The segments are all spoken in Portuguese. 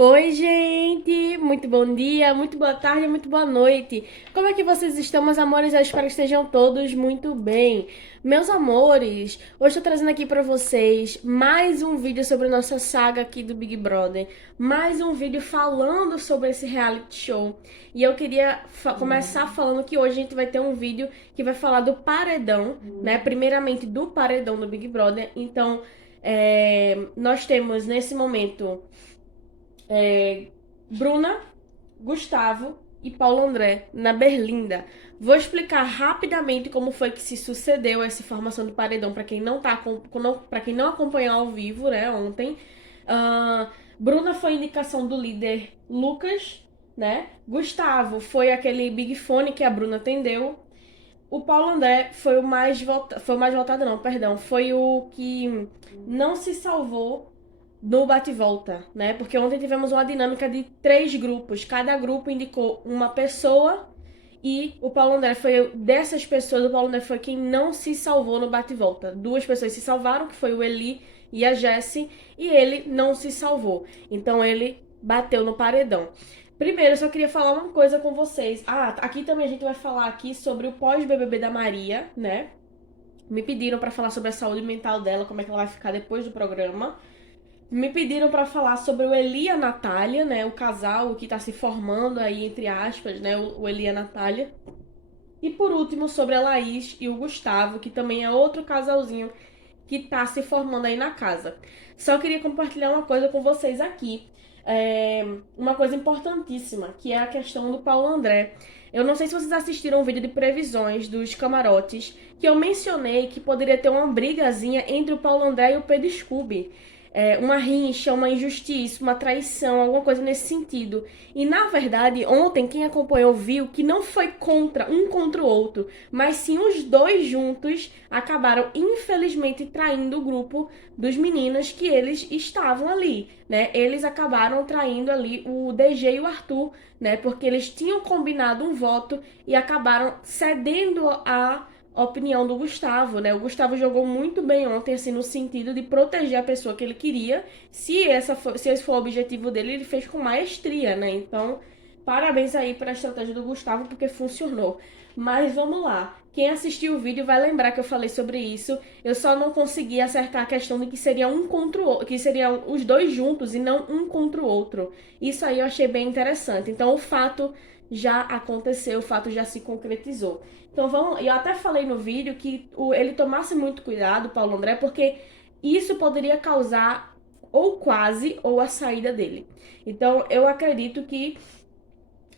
Oi, gente! Muito bom dia, muito boa tarde, muito boa noite. Como é que vocês estão, meus amores? Eu espero que estejam todos muito bem. Meus amores, hoje eu tô trazendo aqui pra vocês mais um vídeo sobre a nossa saga aqui do Big Brother. Mais um vídeo falando sobre esse reality show. E eu queria começar falando que hoje a gente vai ter um vídeo que vai falar do paredão, né? Primeiramente do paredão do Big Brother. Então, nós temos nesse momento Bruna, Gustavo e Paulo André na Berlinda. Vou explicar rapidamente como foi que se sucedeu essa formação do paredão para quem não tá para quem não acompanhou ao vivo, né, ontem. Bruna foi indicação do líder Lucas, né? Gustavo foi aquele Big Fone que a Bruna atendeu. O Paulo André foi o mais votado não, perdão, foi o que não se salvou no bate-volta, né? Porque ontem tivemos uma dinâmica de 3 grupos. Cada grupo indicou uma pessoa e o Paulo André foi dessas pessoas. O Paulo André foi quem não se salvou no bate-volta. 2 pessoas se salvaram, que foi o Eli e a Jessie, e ele não se salvou. Então ele bateu no paredão. Primeiro, eu só queria falar uma coisa com vocês. Aqui também a gente vai falar aqui sobre o pós-BBB da Maria, né? Me pediram para falar sobre a saúde mental dela, como é que ela vai ficar depois do programa. Me pediram para falar sobre o Eli e a Natália, né? O casal que tá se formando aí, entre aspas, né? O Eli e a Natália. E por último, sobre a Laís e o Gustavo, que também é outro casalzinho que tá se formando aí na casa. Só queria compartilhar uma coisa com vocês aqui. Uma coisa importantíssima, que é a questão do Paulo André. Eu não sei se vocês assistiram o vídeo de previsões dos camarotes, que eu mencionei que poderia ter uma brigazinha entre o Paulo André e o Pedro Scooby. Uma rincha, uma injustiça, uma traição, alguma coisa nesse sentido. E na verdade, ontem quem acompanhou viu que não foi contra o outro, mas sim os dois juntos acabaram infelizmente traindo o grupo dos meninos que eles estavam ali, né? Eles acabaram traindo ali o DG e o Arthur, né? Porque eles tinham combinado um voto e acabaram cedendo a opinião do Gustavo, né? O Gustavo jogou muito bem ontem, assim, no sentido de proteger a pessoa que ele queria. Se esse for o objetivo dele, ele fez com maestria, né? Então, parabéns aí para a estratégia do Gustavo, porque funcionou. Mas vamos lá. Quem assistiu o vídeo vai lembrar que eu falei sobre isso. Eu só não consegui acertar a questão de que seria um contra o outro, que seriam os dois juntos e não um contra o outro. Isso aí eu achei bem interessante. Então, o fato já aconteceu, o fato já se concretizou. Então vamos, eu até falei no vídeo que ele tomasse muito cuidado, Paulo André, porque isso poderia causar ou quase ou a saída dele. Então eu acredito que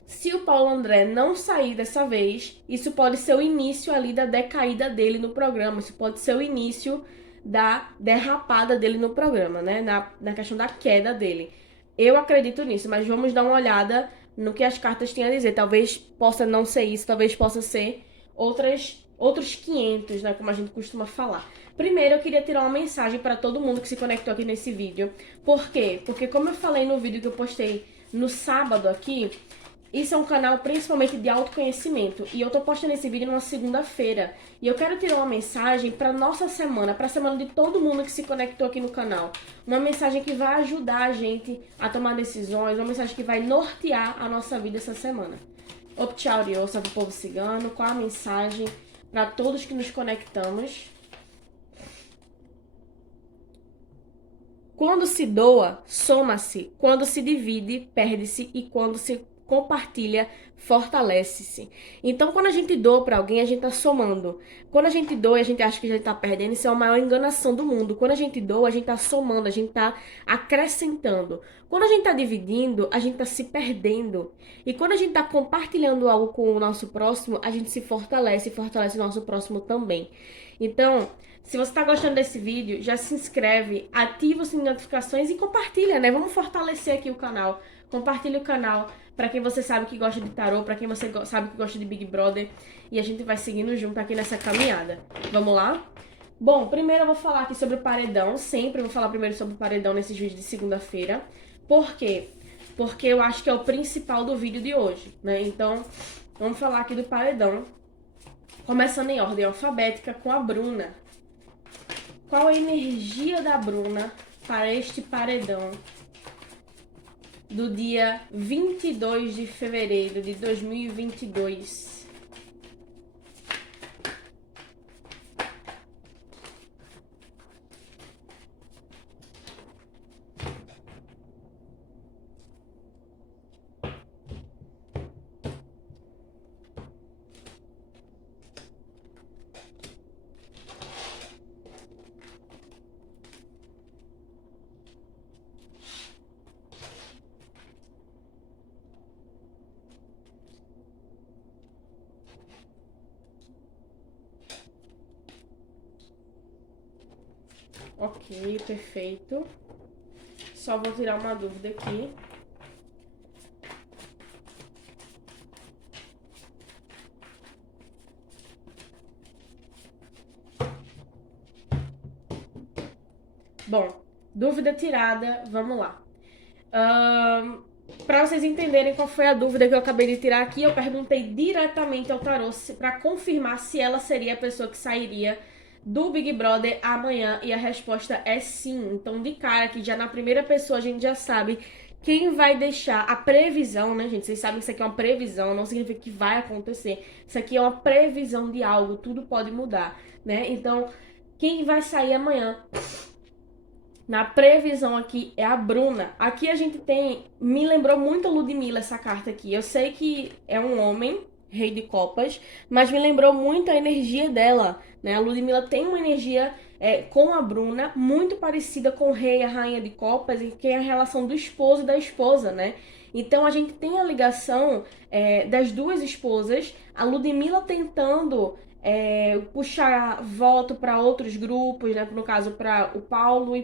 se o Paulo André não sair dessa vez, isso pode ser o início ali da decaída dele no programa, isso pode ser o início da derrapada dele no programa, né? Na questão da queda dele. Eu acredito nisso, mas vamos dar uma olhada no que as cartas têm a dizer. Talvez possa não ser isso, talvez possa ser outros 500, né, como a gente costuma falar. Primeiro, eu queria tirar uma mensagem para todo mundo que se conectou aqui nesse vídeo. Por quê? Porque como eu falei no vídeo que eu postei no sábado aqui, isso é um canal principalmente de autoconhecimento e eu tô postando esse vídeo numa segunda-feira. E eu quero tirar uma mensagem para nossa semana, para a semana de todo mundo que se conectou aqui no canal. Uma mensagem que vai ajudar a gente a tomar decisões, uma mensagem que vai nortear a nossa vida essa semana. Optchau, Riosa, pro povo cigano, qual a mensagem para todos que nos conectamos? Quando se doa, soma-se. Quando se divide, perde-se. E quando se compartilha, fortalece-se. Então, quando a gente doa para alguém, a gente tá somando. Quando a gente doa e a gente acha que a gente tá perdendo, isso é a maior enganação do mundo. Quando a gente doa, a gente tá somando, a gente tá acrescentando. Quando a gente tá dividindo, a gente tá se perdendo. E quando a gente tá compartilhando algo com o nosso próximo, a gente se fortalece e fortalece o nosso próximo também. Então, se você tá gostando desse vídeo, já se inscreve, ativa o sininho de notificações e compartilha, né? Vamos fortalecer aqui o canal. Compartilha o canal para quem você sabe que gosta de tarô, para quem você sabe que gosta de Big Brother. E a gente vai seguindo junto aqui nessa caminhada. Vamos lá? Bom, primeiro eu vou falar aqui sobre o paredão. Sempre vou falar primeiro sobre o paredão nesses vídeos de segunda-feira. Por quê? Porque eu acho que é o principal do vídeo de hoje, né? Então, vamos falar aqui do paredão. Começando em ordem alfabética com a Bruna. Qual a energia da Bruna para este paredão do dia 22 de fevereiro de 2022. Ok, perfeito. Só vou tirar uma dúvida aqui. Bom, dúvida tirada, vamos lá. Para vocês entenderem qual foi a dúvida que eu acabei de tirar aqui, eu perguntei diretamente ao tarô para confirmar se ela seria a pessoa que sairia do Big Brother amanhã, e a resposta é sim. Então, de cara aqui, já na primeira pessoa, a gente já sabe quem vai deixar a previsão, né, gente? Vocês sabem que isso aqui é uma previsão, não significa que vai acontecer. Isso aqui é uma previsão de algo, tudo pode mudar, né? Então, quem vai sair amanhã na previsão aqui é a Bruna. Aqui a gente tem... Me lembrou muito a Ludmilla essa carta aqui. Eu sei que é um homem, rei de copas, mas me lembrou muito a energia dela, né? A Ludmilla tem uma energia com a Bruna muito parecida com o rei e a rainha de copas, e que é a relação do esposo e da esposa, né? Então a gente tem a ligação das duas esposas, a Ludmilla tentando puxar voto para outros grupos, né? No caso, para o Paulo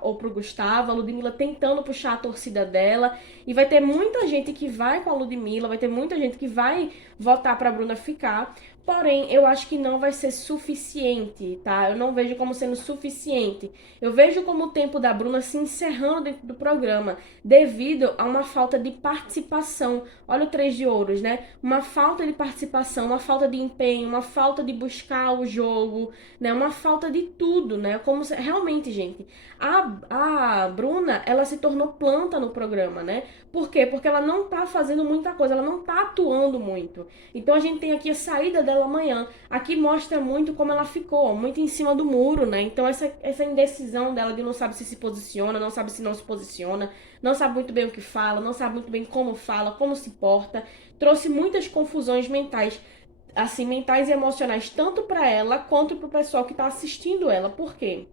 ou para o Gustavo, a Ludmilla tentando puxar a torcida dela. E vai ter muita gente que vai com a Ludmilla, vai ter muita gente que vai votar para a Bruna ficar. Porém, eu acho que não vai ser suficiente, tá? Eu não vejo como sendo suficiente. Eu vejo como o tempo da Bruna se encerrando dentro do programa, devido a uma falta de participação. Olha o 3 de ouros, né? Uma falta de participação, uma falta de empenho, uma falta de buscar o jogo, né? Uma falta de tudo, né? Como se... Realmente, gente, a Bruna, ela se tornou planta no programa, né? Por quê? Porque ela não tá fazendo muita coisa, ela não tá atuando muito. Então a gente tem aqui a saída dela amanhã. Aqui mostra muito como ela ficou, muito em cima do muro, né? Então essa indecisão dela de não sabe se posiciona, não sabe se não se posiciona, não sabe muito bem o que fala, não sabe muito bem como fala, como se porta, trouxe muitas confusões mentais, assim, mentais e emocionais, tanto para ela quanto para o pessoal que tá assistindo ela. Por quê?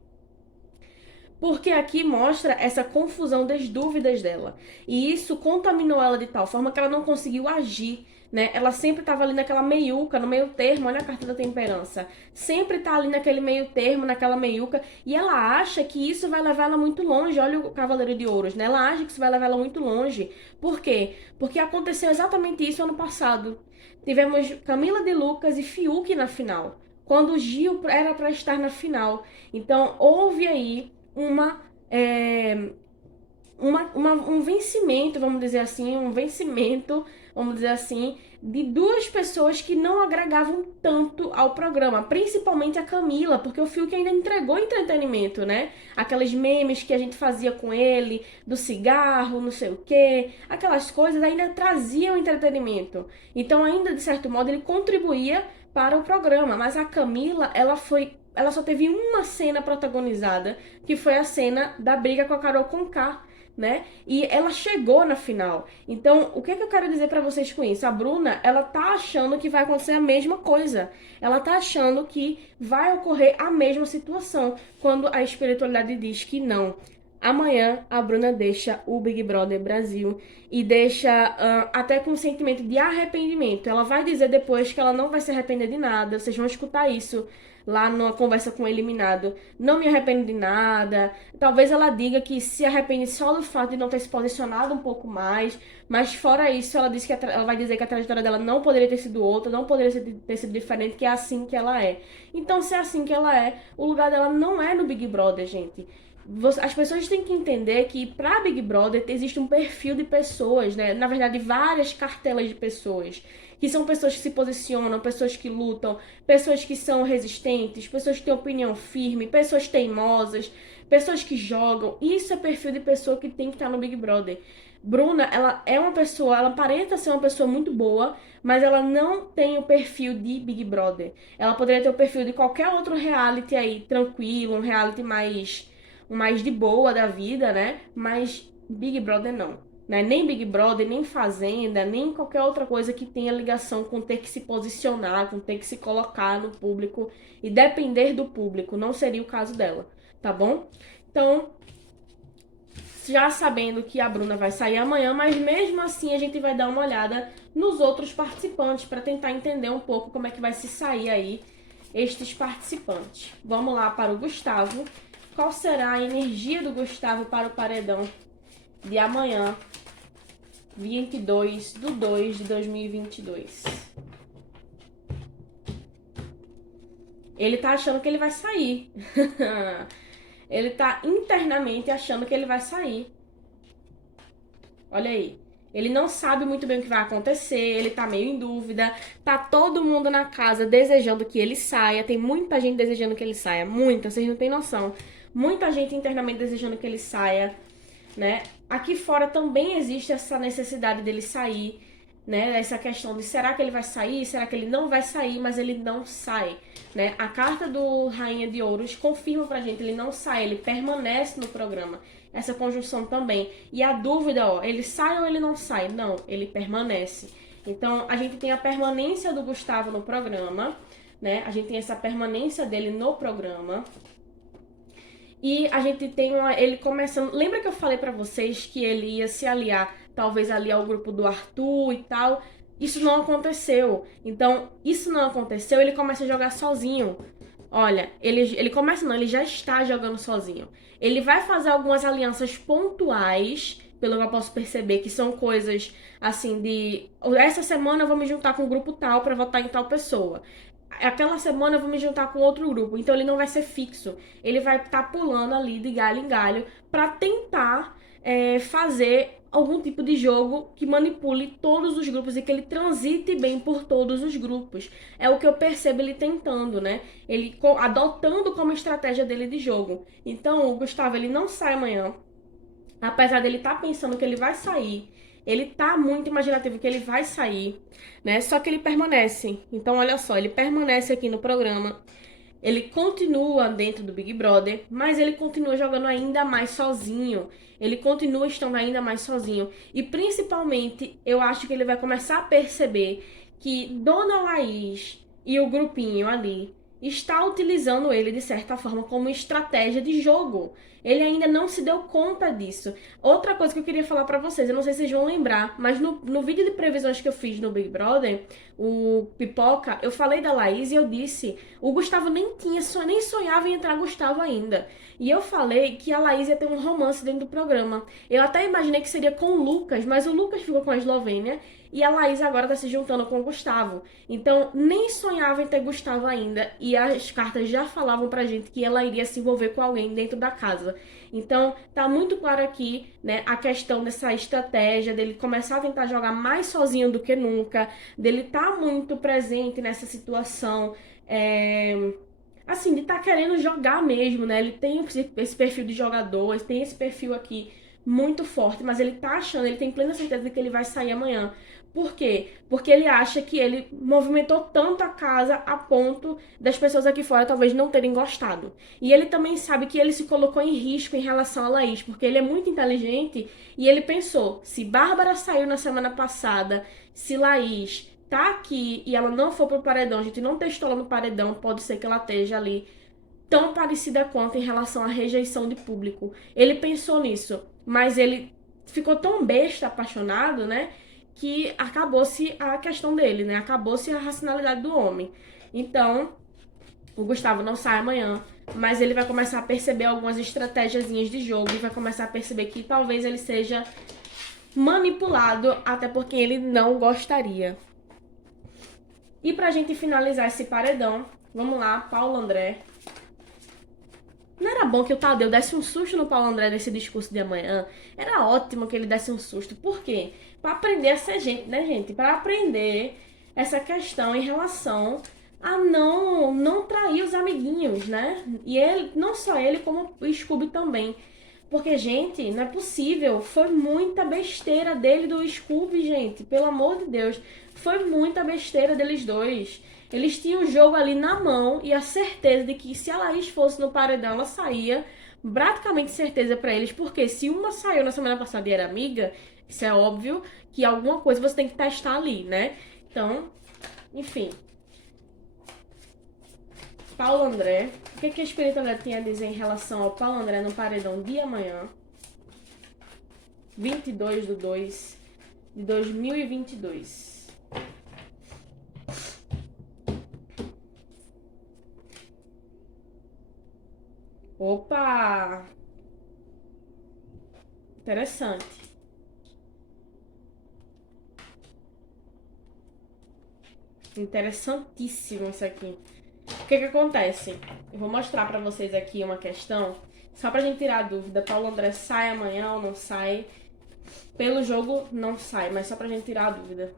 Porque aqui mostra essa confusão das dúvidas dela. E isso contaminou ela de tal forma que ela não conseguiu agir, né? Ela sempre estava ali naquela meiuca, no meio termo. Olha a carta da temperança. Sempre tá ali naquele meio termo, naquela meiuca. E ela acha que isso vai levar ela muito longe. Olha o Cavaleiro de Ouros, né? Ela acha que isso vai levar ela muito longe. Por quê? Porque aconteceu exatamente isso ano passado. Tivemos Camila de Lucas e Fiuk na final, quando o Gil era para estar na final. Então houve aí um vencimento, vamos dizer assim, de duas pessoas que não agregavam tanto ao programa, principalmente a Camila, porque o Fiuk ainda entregou entretenimento, né? Aqueles memes que a gente fazia com ele, do cigarro, não sei o quê, aquelas coisas ainda traziam entretenimento. Então, ainda, de certo modo, ele contribuía para o programa, mas a Camila, ela só teve uma cena protagonizada, que foi a cena da briga com a Carol Conká, né? E ela chegou na final. Então, o que eu quero dizer pra vocês com isso? A Bruna, ela tá achando que vai acontecer a mesma coisa. Ela tá achando que vai ocorrer a mesma situação, quando a espiritualidade diz que não. Amanhã a Bruna deixa o Big Brother Brasil e deixa até com um sentimento de arrependimento. Ela vai dizer depois que ela não vai se arrepender de nada. Vocês vão escutar isso lá numa conversa com o eliminado. Não me arrependo de nada. Talvez ela diga que se arrepende só do fato de não ter se posicionado um pouco mais. Mas fora isso, ela disse que ela vai dizer que a trajetória dela não poderia ter sido outra, não poderia ter sido diferente, que é assim que ela é. Então, se é assim que ela é, o lugar dela não é no Big Brother, gente. As pessoas têm que entender que para Big Brother existe um perfil de pessoas, né? Na verdade, várias cartelas de pessoas. Que são pessoas que se posicionam, pessoas que lutam, pessoas que são resistentes, pessoas que têm opinião firme, pessoas teimosas, pessoas que jogam. Isso é perfil de pessoa que tem que estar no Big Brother. Bruna, ela é uma pessoa, ela aparenta ser uma pessoa muito boa, mas ela não tem o perfil de Big Brother. Ela poderia ter o perfil de qualquer outro reality aí, tranquilo, um reality mais de boa da vida, né? Mas Big Brother não. Né? Nem Big Brother, nem Fazenda, nem qualquer outra coisa que tenha ligação com ter que se posicionar, com ter que se colocar no público e depender do público. Não seria o caso dela, tá bom? Então, já sabendo que a Bruna vai sair amanhã, mas mesmo assim a gente vai dar uma olhada nos outros participantes para tentar entender um pouco como é que vai se sair aí estes participantes. Vamos lá para o Gustavo. Qual será a energia do Gustavo para o paredão de amanhã, 22/2/2022? Ele tá achando que ele vai sair. Ele tá internamente achando que ele vai sair. Olha aí. Ele não sabe muito bem o que vai acontecer, ele tá meio em dúvida. Tá todo mundo na casa desejando que ele saia. Tem muita gente desejando que ele saia. Muita, vocês não têm noção. Muita gente internamente desejando que ele saia, né? Aqui fora também existe essa necessidade dele sair, né? Essa questão de será que ele vai sair, será que ele não vai sair, mas ele não sai, né? A carta do Rainha de Ouros confirma pra gente, ele não sai, ele permanece no programa. Essa conjunção também. E a dúvida, ó, ele sai ou ele não sai? Não, ele permanece. Então, a gente tem a permanência do Gustavo no programa, né? A gente tem essa permanência dele no programa. E a gente tem ele começando. Lembra que eu falei pra vocês que ele ia se aliar, talvez ali ao grupo do Arthur e tal? Isso não aconteceu. Então, isso não aconteceu, ele começa a jogar sozinho. Olha, ele começa não, ele já está jogando sozinho. Ele vai fazer algumas alianças pontuais, pelo que eu posso perceber, que são coisas assim de... Essa semana eu vou me juntar com o grupo tal pra votar em tal pessoa. Aquela semana eu vou me juntar com outro grupo. Então ele não vai ser fixo. Ele vai estar pulando ali de galho em galho pra tentar fazer algum tipo de jogo que manipule todos os grupos e que ele transite bem por todos os grupos. É o que eu percebo ele tentando, né? Ele adotando como estratégia dele de jogo. Então, o Gustavo, ele não sai amanhã. Apesar dele estar pensando que ele vai sair, ele tá muito imaginativo que ele vai sair, né? Só que ele permanece. Então, olha só, ele permanece aqui no programa. Ele continua dentro do Big Brother, mas ele continua jogando ainda mais sozinho. Ele continua estando ainda mais sozinho. E principalmente, eu acho que ele vai começar a perceber que Dona Laís e o grupinho ali está utilizando ele de certa forma como estratégia de jogo. Ele ainda não se deu conta disso. Outra coisa que eu queria falar pra vocês, eu não sei se vocês vão lembrar, mas no vídeo de previsões que eu fiz no Big Brother, o Pipoca, eu falei da Laís e eu disse, o Gustavo nem sonhava em entrar Gustavo ainda. E eu falei que a Laís ia ter um romance dentro do programa. Eu até imaginei que seria com o Lucas, mas o Lucas ficou com a Eslovênia e a Laís agora tá se juntando com o Gustavo. Então, nem sonhava em ter Gustavo ainda. E as cartas já falavam pra gente que ela iria se envolver com alguém dentro da casa. Então, tá muito claro aqui, né, a questão dessa estratégia dele começar a tentar jogar mais sozinho do que nunca, dele tá muito presente nessa situação, assim, de tá querendo jogar mesmo, né? Ele tem esse perfil de jogador, ele tem esse perfil aqui muito forte, mas ele tá achando, ele tem plena certeza de que ele vai sair amanhã. Por quê? Porque ele acha que ele movimentou tanto a casa a ponto das pessoas aqui fora talvez não terem gostado. E ele também sabe que ele se colocou em risco em relação a Laís, porque ele é muito inteligente e ele pensou, se Bárbara saiu na semana passada, se Laís tá aqui e ela não for pro paredão, a gente não testou ela no paredão, pode ser que ela esteja ali tão parecida quanto em relação à rejeição de público. Ele pensou nisso, mas ele ficou tão besta, apaixonado, né? Que acabou-se a questão dele, né? Acabou-se a racionalidade do homem. Então, o Gustavo não sai amanhã, mas ele vai começar a perceber algumas estratégiazinhas de jogo e vai começar a perceber que talvez ele seja manipulado, até porque ele não gostaria. E pra gente finalizar esse paredão, vamos lá, Paulo André. Não era bom que o Tadeu desse um susto no Paulo André nesse discurso de amanhã? Era ótimo que ele desse um susto. Por quê? Pra aprender a ser gente, né, gente? Pra aprender essa questão em relação a não trair os amiguinhos, né? E ele, não só ele, como o Scooby também. Porque, gente, não é possível. Foi muita besteira dele e do Scooby, gente. Pelo amor de Deus. Foi muita besteira deles dois. Eles tinham o jogo ali na mão e a certeza de que se a Laís fosse no paredão, ela saía. Praticamente certeza pra eles. Porque se uma saiu na semana passada e era amiga, isso é óbvio que alguma coisa você tem que testar ali, né? Então, enfim. Paulo André. O que a espiritualidade tinha a dizer em relação ao Paulo André no paredão de amanhã? 22/2/2022. Opa! Interessante. Interessantíssimo isso aqui. O que acontece? Eu vou mostrar pra vocês aqui uma questão, só pra gente tirar a dúvida. Paulo André sai amanhã ou não sai? Pelo jogo não sai, mas só pra gente tirar a dúvida.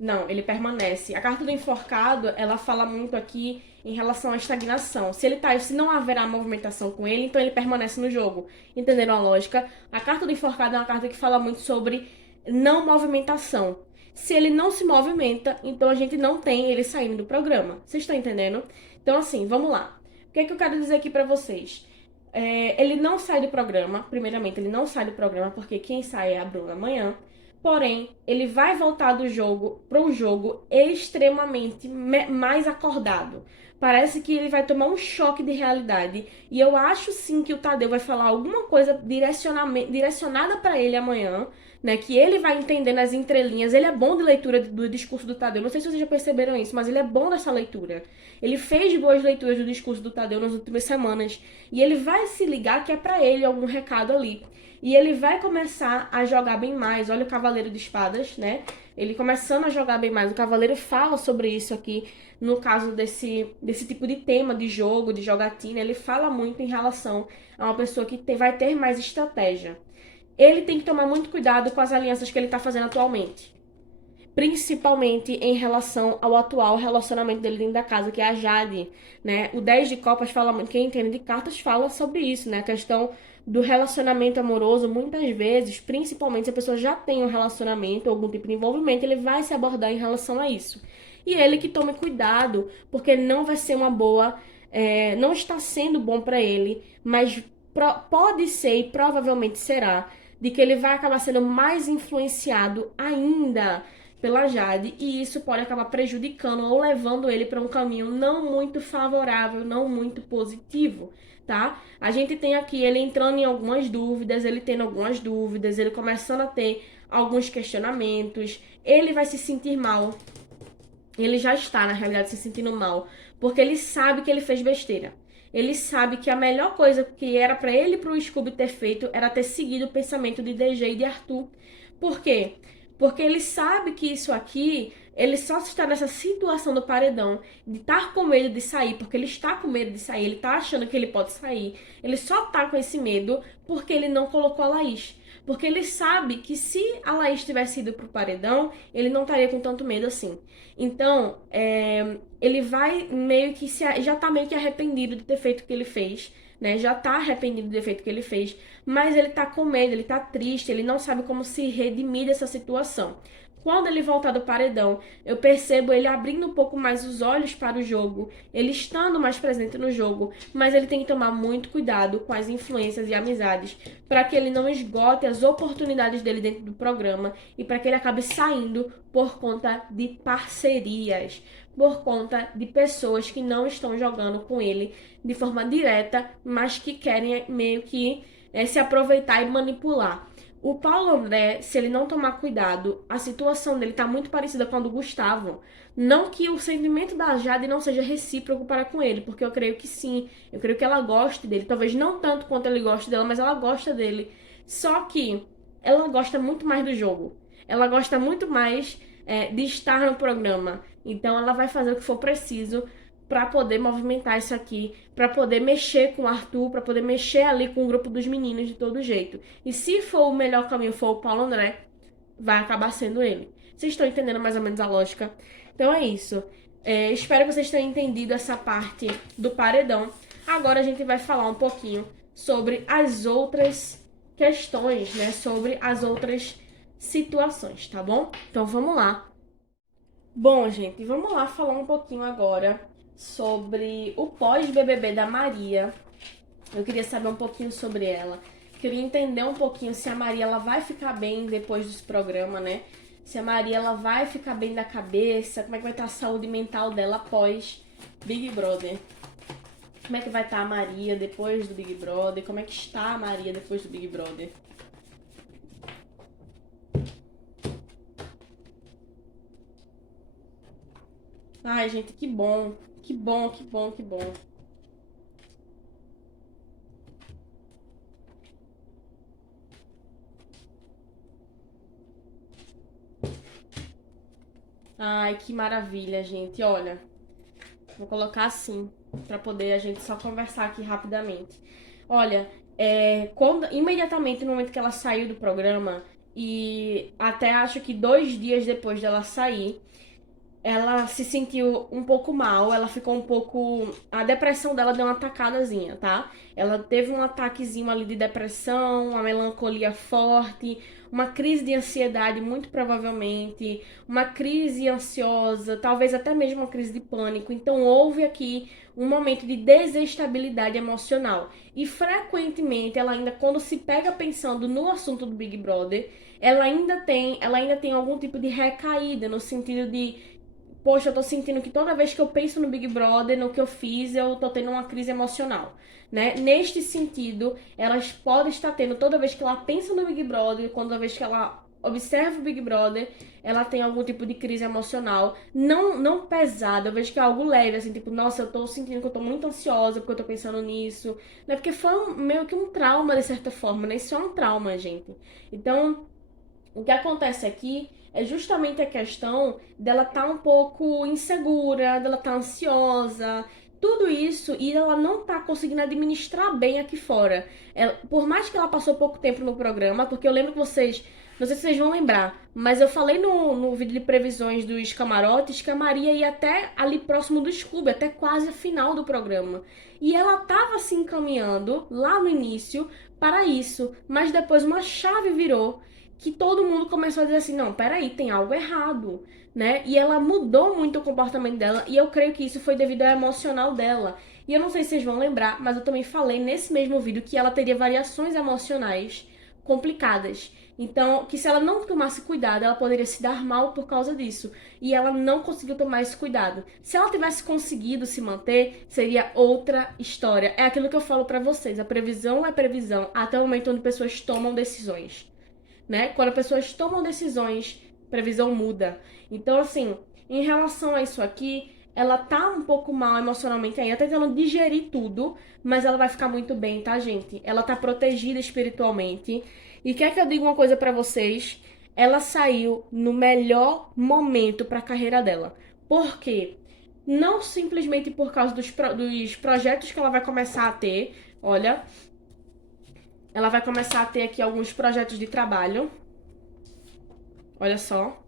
Não, ele permanece. A carta do enforcado, ela fala muito aqui em relação à estagnação. Se não haverá movimentação com ele, então ele permanece no jogo. Entenderam a lógica? A carta do enforcado é uma carta que fala muito sobre não movimentação. Se ele não se movimenta, então a gente não tem ele saindo do programa. Vocês estão entendendo? Então, assim, vamos lá. O que é que eu quero dizer aqui pra vocês? Ele não sai do programa. Primeiramente, ele não sai do programa porque quem sai é a Bruna amanhã. Porém, ele vai voltar do jogo para um jogo extremamente mais acordado. Parece que ele vai tomar um choque de realidade. E eu acho sim que o Tadeu vai falar alguma coisa direcionada para ele amanhã, né? Que ele vai entender nas entrelinhas. Ele é bom de leitura do discurso do Tadeu. Não sei se vocês já perceberam isso, mas ele é bom dessa leitura. Ele fez boas leituras do discurso do Tadeu nas últimas semanas. E ele vai se ligar que é para ele algum recado ali. E ele vai começar a jogar bem mais. Olha o Cavaleiro de Espadas, né? Ele começando a jogar bem mais. O Cavaleiro fala sobre isso aqui, no caso desse tipo de tema de jogo, de jogatina. Ele fala muito em relação a uma pessoa que vai ter mais estratégia. Ele tem que tomar muito cuidado com as alianças que ele tá fazendo atualmente. Principalmente em relação ao atual relacionamento dele dentro da casa, que é a Jade, né? O 10 de copas fala muito, quem entende de cartas fala sobre isso, né? A questão do relacionamento amoroso, muitas vezes, principalmente se a pessoa já tem um relacionamento, algum tipo de envolvimento, ele vai se abordar em relação a isso. E ele que tome cuidado, porque não vai ser uma boa, não está sendo bom para ele, mas pode ser e provavelmente será, de que ele vai acabar sendo mais influenciado ainda pela Jade, e isso pode acabar prejudicando ou levando ele para um caminho não muito favorável, não muito positivo, tá? A gente tem aqui ele entrando em algumas dúvidas, ele tendo algumas dúvidas, ele começando a ter alguns questionamentos, ele vai se sentir mal. Ele já está, na realidade, se sentindo mal, porque ele sabe que ele fez besteira. Ele sabe que a melhor coisa que era para ele e pro Scooby ter feito era ter seguido o pensamento de DG e de Arthur. Por quê? Porque ele sabe que isso aqui, ele só está nessa situação do paredão, de estar com medo de sair, porque ele está com medo de sair, ele está achando que ele pode sair. Ele só está com esse medo porque ele não colocou a Laís. Porque ele sabe que se a Laís tivesse ido pro paredão, ele não estaria com tanto medo assim. Então, ele vai meio que já tá meio que arrependido de ter feito o que ele fez, né? Já tá arrependido do defeito que ele fez, mas ele tá com medo, ele tá triste, ele não sabe como se redimir dessa situação. Quando ele voltar do paredão, eu percebo ele abrindo um pouco mais os olhos para o jogo, ele estando mais presente no jogo, mas ele tem que tomar muito cuidado com as influências e amizades para que ele não esgote as oportunidades dele dentro do programa e para que ele acabe saindo por conta de parcerias, por conta de pessoas que não estão jogando com ele de forma direta, mas que querem meio que se aproveitar e manipular. O Paulo André, se ele não tomar cuidado, a situação dele tá muito parecida com a do Gustavo. Não que o sentimento da Jade não seja recíproco para com ele, porque eu creio que sim. Eu creio que ela goste dele. Talvez não tanto quanto ele goste dela, mas ela gosta dele. Só que ela gosta muito mais do jogo. Ela gosta muito mais de estar no programa. Então ela vai fazer o que for preciso para poder movimentar isso aqui, para poder mexer com o Arthur, para poder mexer ali com o grupo dos meninos de todo jeito. E se for o melhor caminho for o Paulo André, vai acabar sendo ele. Vocês estão entendendo mais ou menos a lógica? Então é isso. Espero que vocês tenham entendido essa parte do paredão. Agora a gente vai falar um pouquinho sobre as outras questões, né? Sobre as outras situações, tá bom? Então vamos lá. Bom, gente, vamos lá falar um pouquinho agora sobre o pós-BBB da Maria. Eu queria saber um pouquinho sobre ela. Queria entender um pouquinho se a Maria ela vai ficar bem depois desse programa, né? Se a Maria ela vai ficar bem da cabeça, como é que vai estar a saúde mental dela após Big Brother. Como é que vai estar a Maria depois do Big Brother? Como é que está a Maria depois do Big Brother? Ai, gente, que bom. Que bom, que bom, que bom. Ai, que maravilha, gente. Olha, vou colocar assim, pra poder a gente só conversar aqui rapidamente. Olha, imediatamente no momento que ela saiu do programa, e até acho que 2 dias depois dela sair, ela se sentiu um pouco mal, ela ficou um pouco. A depressão dela deu uma atacadazinha, tá? Ela teve um ataquezinho ali de depressão, uma melancolia forte, uma crise de ansiedade, muito provavelmente, uma crise ansiosa, talvez até mesmo uma crise de pânico. Então houve aqui um momento de desestabilidade emocional. E frequentemente, ela ainda, quando se pega pensando no assunto do Big Brother, ela ainda tem algum tipo de recaída, no sentido de poxa, eu tô sentindo que toda vez que eu penso no Big Brother, no que eu fiz, eu tô tendo uma crise emocional, né? Neste sentido, elas podem estar tendo, toda vez que ela pensa no Big Brother, toda vez que ela observa o Big Brother, ela tem algum tipo de crise emocional, não pesada, eu vejo que é algo leve, assim, tipo, nossa, eu tô sentindo que eu tô muito ansiosa porque eu tô pensando nisso, né? Porque foi meio que um trauma, de certa forma, né? Isso é um trauma, gente. Então, o que acontece aqui é justamente a questão dela estar um pouco insegura, dela estar ansiosa, tudo isso, e ela não tá conseguindo administrar bem aqui fora. Por mais que ela passou pouco tempo no programa, porque eu lembro que vocês, não sei se vocês vão lembrar, mas eu falei no vídeo de previsões dos camarotes que a Maria ia até ali próximo do Scooby, até quase a final do programa. E ela tava se encaminhando lá no início para isso, mas depois uma chave virou que todo mundo começou a dizer assim, não, peraí, tem algo errado, né? E ela mudou muito o comportamento dela, e eu creio que isso foi devido ao emocional dela. E eu não sei se vocês vão lembrar, mas eu também falei nesse mesmo vídeo que ela teria variações emocionais complicadas. Então, que se ela não tomasse cuidado, ela poderia se dar mal por causa disso. E ela não conseguiu tomar esse cuidado. Se ela tivesse conseguido se manter, seria outra história. É aquilo que eu falo pra vocês. A previsão é previsão até o momento onde pessoas tomam decisões, né? Quando as pessoas tomam decisões, previsão muda. Então, assim, em relação a isso aqui, ela tá um pouco mal emocionalmente ainda, tá tentando digerir tudo, mas ela vai ficar muito bem, tá, gente? Ela tá protegida espiritualmente. E quer que eu diga uma coisa pra vocês? Ela saiu no melhor momento pra carreira dela. Por quê? Não simplesmente por causa dos projetos que ela vai começar a ter. Olha, ela vai começar a ter aqui alguns projetos de trabalho. Olha só.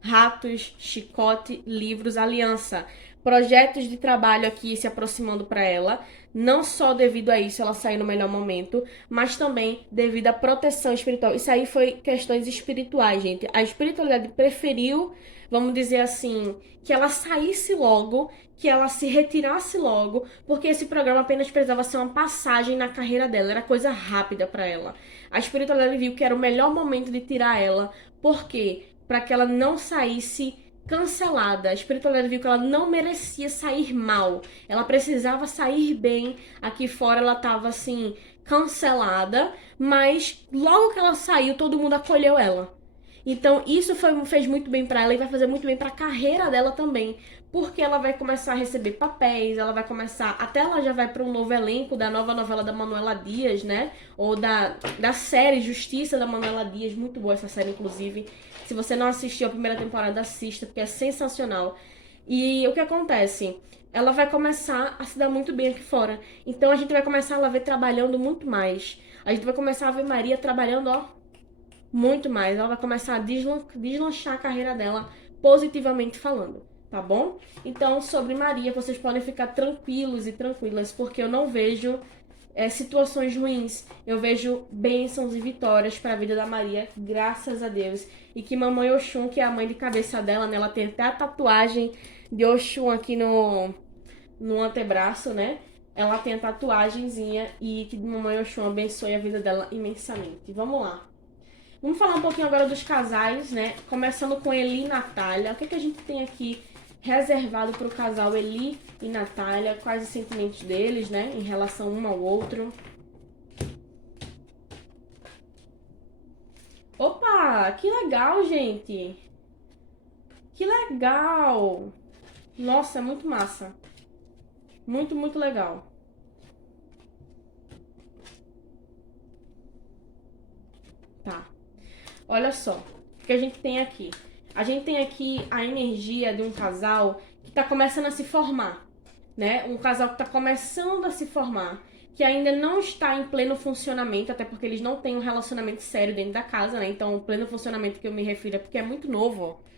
Ratos, chicote, livros, aliança. Projetos de trabalho aqui se aproximando para ela. Não só devido a isso ela sair no melhor momento, mas também devido à proteção espiritual. Isso aí foi questões espirituais, gente. A espiritualidade preferiu, vamos dizer assim, que ela saísse logo, que ela se retirasse logo, porque esse programa apenas precisava ser uma passagem na carreira dela, era coisa rápida para ela. A espiritualidade viu que era o melhor momento de tirar ela, porque para que ela não saísse cancelada. A espiritualidade viu que ela não merecia sair mal. Ela precisava sair bem. Aqui fora ela tava assim, cancelada, mas logo que ela saiu, todo mundo acolheu ela. Então isso fez muito bem pra ela e vai fazer muito bem pra carreira dela também. Porque ela vai começar a receber papéis, ela vai começar. Até ela já vai para um novo elenco da nova novela da Manuela Dias, né? Ou da série Justiça da Manuela Dias. Muito boa essa série, inclusive. Se você não assistiu a primeira temporada, assista, porque é sensacional. E o que acontece? Ela vai começar a se dar muito bem aqui fora. Então a gente vai começar a ver trabalhando muito mais. A gente vai começar a ver Maria trabalhando, ó, muito mais. Ela vai começar a deslanchar a carreira dela, positivamente falando. tá bom? Então, sobre Maria, vocês podem ficar tranquilos e tranquilas, porque eu não vejo situações ruins. Eu vejo bênçãos e vitórias para a vida da Maria, graças a Deus. E que Mamãe Oxum, que é a mãe de cabeça dela, né? Ela tem até a tatuagem de Oxum aqui no antebraço, né? Ela tem a tatuagenzinha e que Mamãe Oxum abençoe a vida dela imensamente. Vamos lá. Vamos falar um pouquinho agora dos casais, né? Começando com Eli e Natália. O que a gente tem aqui reservado para o casal Eli e Natália? Quais os sentimentos deles, né? Em relação um ao outro. Opa, que legal, gente. Que legal. Nossa, é muito massa. Muito, muito legal. Tá. Olha só, o que a gente tem aqui. A gente tem aqui a energia de um casal que tá começando a se formar, né? Um casal que tá começando a se formar, que ainda não está em pleno funcionamento, até porque eles não têm um relacionamento sério dentro da casa, né? Então, o pleno funcionamento que eu me refiro é porque é muito novo, ó.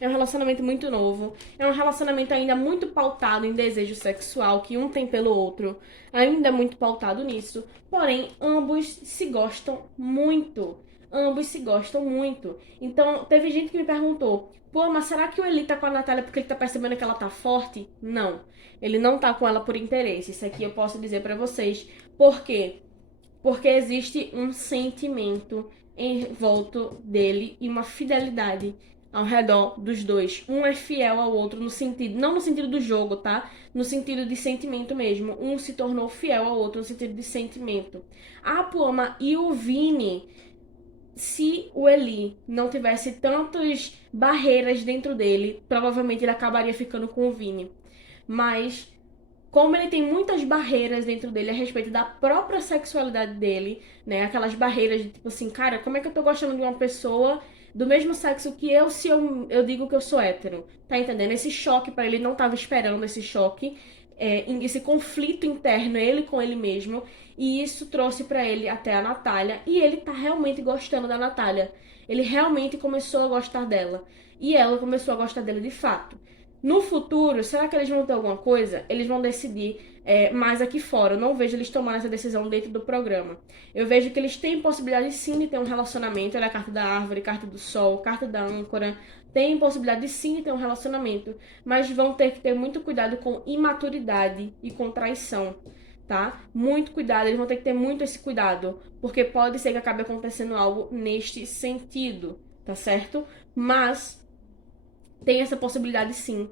É um relacionamento muito novo. É um relacionamento ainda muito pautado em desejo sexual que um tem pelo outro. Ainda muito pautado nisso. Porém, ambos se gostam muito. Ambos se gostam muito. Então, teve gente que me perguntou: pô, mas será que o Eli tá com a Natália porque ele tá percebendo que ela tá forte? Não. Ele não tá com ela por interesse. Isso aqui eu posso dizer pra vocês. Por quê? Porque existe um sentimento em volta dele e uma fidelidade ao redor dos dois. Um é fiel ao outro no sentido, não no sentido do jogo, tá? No sentido de sentimento mesmo. Um se tornou fiel ao outro no sentido de sentimento. A Puama e o Vini, se o Eli não tivesse tantas barreiras dentro dele, provavelmente ele acabaria ficando com o Vini. Mas como ele tem muitas barreiras dentro dele a respeito da própria sexualidade dele, né? Aquelas barreiras de tipo assim, cara, como é que eu tô gostando de uma pessoa do mesmo sexo que eu se eu digo que eu sou hétero? Tá entendendo? Esse choque pra ele não tava esperando esse choque, esse conflito interno, ele com ele mesmo, e isso trouxe pra ele até a Natália, e ele tá realmente gostando da Natália. Ele realmente começou a gostar dela, e ela começou a gostar dele de fato. No futuro, será que eles vão ter alguma coisa? Eles vão decidir mais aqui fora. Eu não vejo eles tomando essa decisão dentro do programa. Eu vejo que eles têm possibilidade sim de ter um relacionamento. Olha a carta da árvore, carta do sol, carta da âncora. Tem possibilidade sim de ter um relacionamento. Mas vão ter que ter muito cuidado com imaturidade e com traição, tá? Muito cuidado, eles vão ter que ter muito esse cuidado. Porque pode ser que acabe acontecendo algo neste sentido, tá certo? Mas tem essa possibilidade sim.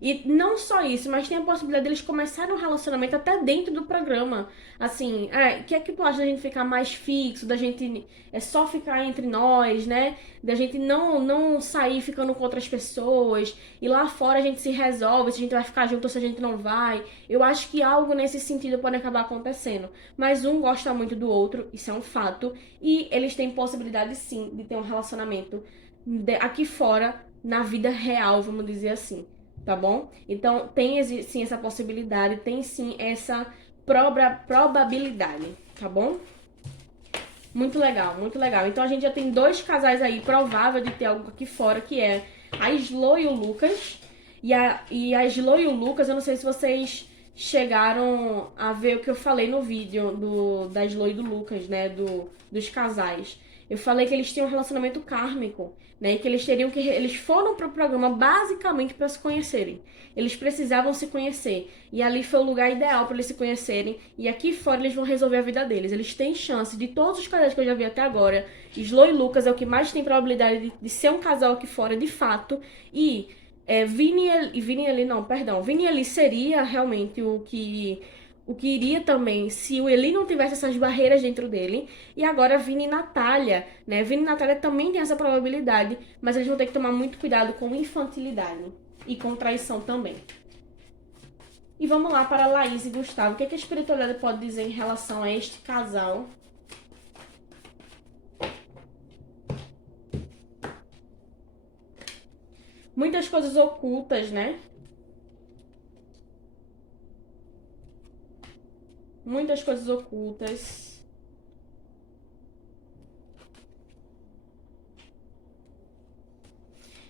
E não só isso, mas tem a possibilidade deles começarem um relacionamento até dentro do programa. Assim, o que é que tu acha da gente ficar mais fixo, da gente só ficar entre nós, né? Da gente não sair ficando com outras pessoas. E lá fora a gente se resolve se a gente vai ficar junto ou se a gente não vai. Eu acho que algo nesse sentido pode acabar acontecendo. Mas um gosta muito do outro, isso é um fato. E eles têm possibilidade sim de ter um relacionamento aqui fora, na vida real, vamos dizer assim, tá bom? Então tem sim essa possibilidade, tem sim essa probabilidade, tá bom? Muito legal, muito legal. Então a gente já tem dois casais aí provável de ter algo aqui fora, que é a Slo e o Lucas. E a Slo e o Lucas, eu não sei se vocês chegaram a ver o que eu falei no vídeo da Slo e do Lucas, né? Dos casais. Eu falei que eles tinham um relacionamento kármico, né? E que eles foram pro programa basicamente para se conhecerem. Eles precisavam se conhecer. E ali foi o lugar ideal para eles se conhecerem. E aqui fora eles vão resolver a vida deles. Eles têm chance, de todos os casais que eu já vi até agora, Slo e Lucas é o que mais tem probabilidade de ser um casal aqui fora de fato. E Vini e Eli, não, perdão. Vini e Eli seria realmente o que iria também se o Eli não tivesse essas barreiras dentro dele. E agora Vini e Natália, né? Vini e Natália também tem essa probabilidade, mas eles vão ter que tomar muito cuidado com infantilidade e com traição também. E vamos lá para Laís e Gustavo. O que a espiritualidade pode dizer em relação a este casal? Muitas coisas ocultas, né? Muitas coisas ocultas.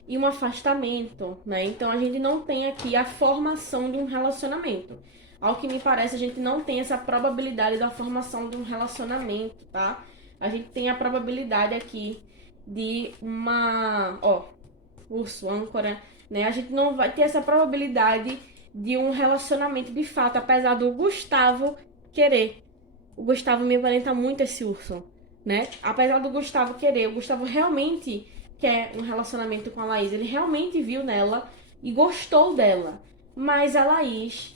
e um afastamento, né? Então a gente não tem aqui a formação de um relacionamento. Ao que me parece, a gente não tem essa probabilidade da formação de um relacionamento, tá? A gente tem a probabilidade aqui de uma, urso, âncora, né? A gente não vai ter essa probabilidade de um relacionamento de fato, apesar do Gustavo querer. O Gustavo me aparenta muito esse urso, né? Apesar do Gustavo querer, o Gustavo realmente quer um relacionamento com a Laís. Ele realmente viu nela e gostou dela. Mas a Laís,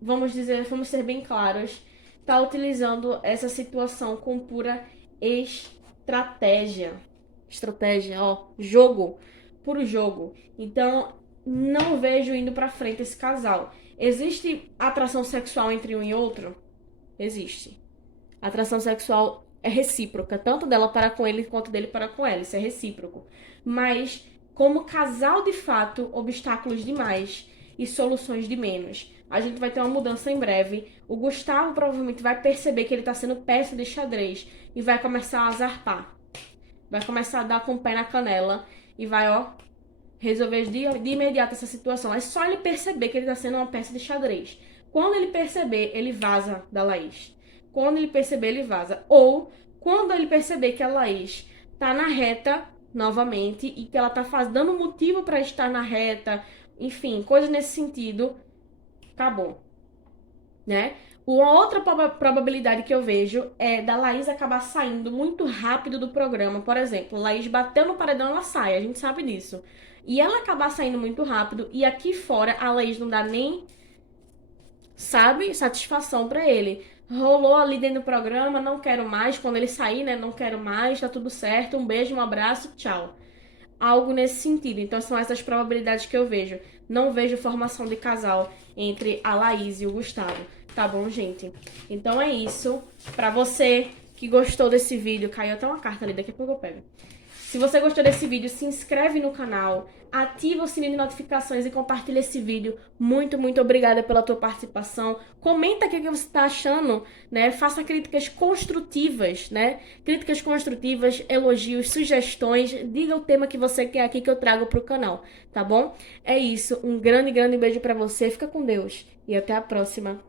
vamos ser bem claros, tá utilizando essa situação com pura estratégia. Estratégia, jogo, puro jogo. Então, não vejo indo pra frente esse casal. Existe atração sexual entre um e outro? Existe. A atração sexual é recíproca, tanto dela para com ele quanto dele para com ela. Isso é recíproco. Mas, como casal de fato, obstáculos demais e soluções de menos. A gente vai ter uma mudança em breve. O Gustavo provavelmente vai perceber que ele tá sendo peça de xadrez e vai começar a zarpar. Vai começar a dar com o pé na canela e vai, resolver de imediato essa situação. É só ele perceber que ele tá sendo uma peça de xadrez. Quando ele perceber, ele vaza da Laís. Quando ele perceber, ele vaza. Ou, quando ele perceber que a Laís tá na reta novamente e que ela tá dando motivo para estar na reta, enfim, coisa nesse sentido, acabou, né? Uma outra probabilidade que eu vejo é da Laís acabar saindo muito rápido do programa. Por exemplo, Laís bateu no paredão, ela sai, a gente sabe disso. E ela acabar saindo muito rápido e aqui fora a Laís não dá nem, sabe, satisfação pra ele. Rolou ali dentro do programa, não quero mais. Quando ele sair, né, não quero mais, tá tudo certo. Um beijo, um abraço, tchau. Algo nesse sentido. Então são essas probabilidades que eu vejo. Não vejo formação de casal entre a Laís e o Gustavo. Tá bom, gente? Então é isso. Pra você que gostou desse vídeo, caiu até uma carta ali, daqui a pouco eu pego. Se você gostou desse vídeo, se inscreve no canal, ativa o sininho de notificações e compartilha esse vídeo. Muito, muito obrigada pela tua participação. Comenta o que você tá achando, né? Faça críticas construtivas, né? Críticas construtivas, elogios, sugestões. Diga o tema que você quer aqui que eu trago pro canal, tá bom? É isso. Um grande, grande beijo pra você. Fica com Deus e até a próxima.